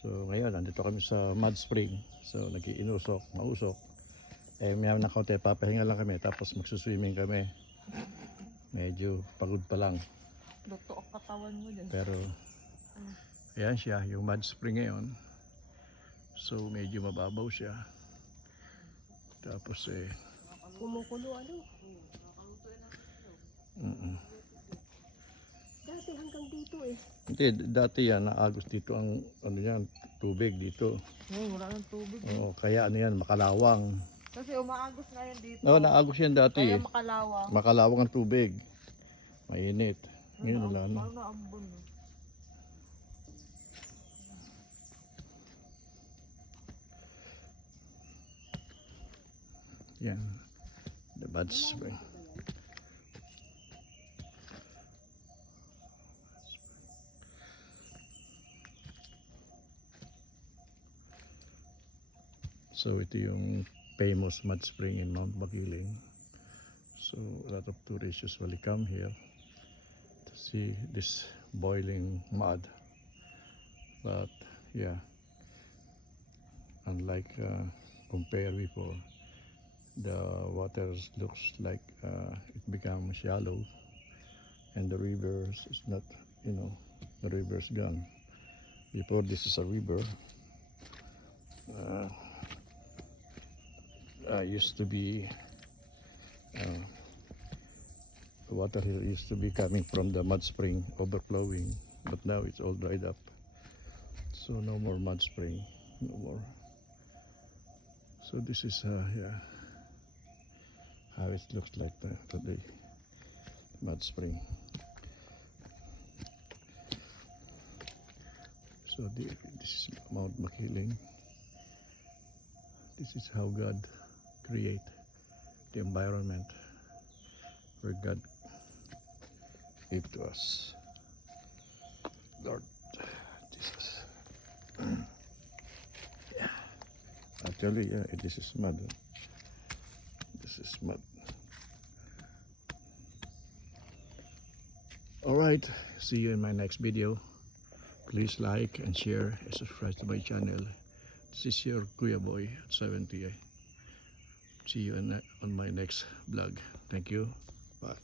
So ngayon, nandito kami sa mud spring. So nag-iinusok, mausok. Eh may na kaunti, papahinga lang kami. Tapos magsuswimming kami. Medyo pagod pa lang. Luto ang katawan mo dyan. Pero ayan siya, yung mud spring ngayon. So medyo mababaw siya. Tapos Kumukulo ano? Dati hanggang dito eh. Hindi, dati yan, naagos dito ang ano yan, tubig dito. Wala nang tubig. Oo, kaya ano yan, makalawang. Kasi umaagos ngayon dito. Oo, naagos yan dati. Kaya makalawang. Makalawang ang tubig. Mainit. Ngayon wala na. Parang naambon. Yan. The mud spring. So ito yung famous mud spring in Mount Makiling. So a lot of tourists usually come here to see this boiling mud. But yeah, unlike compare before, the water looks like it becomes shallow, and the rivers is not, you know, the river's gone. Before this is a river. Used to be the water here used to be coming from the mud spring overflowing, but now it's all dried up, so no more mud spring, no more. So this is yeah, how it looks like today, mud spring. So this is Mount Makiling. This is how God create the environment where God gave to us. Lord Jesus. Yeah. Actually, yeah, this is mud. This is mud. Alright, see you in my next video. Please like and share and subscribe to my channel. This is your Kuya Boy at 70. See you on my next vlog. Thank you. Bye.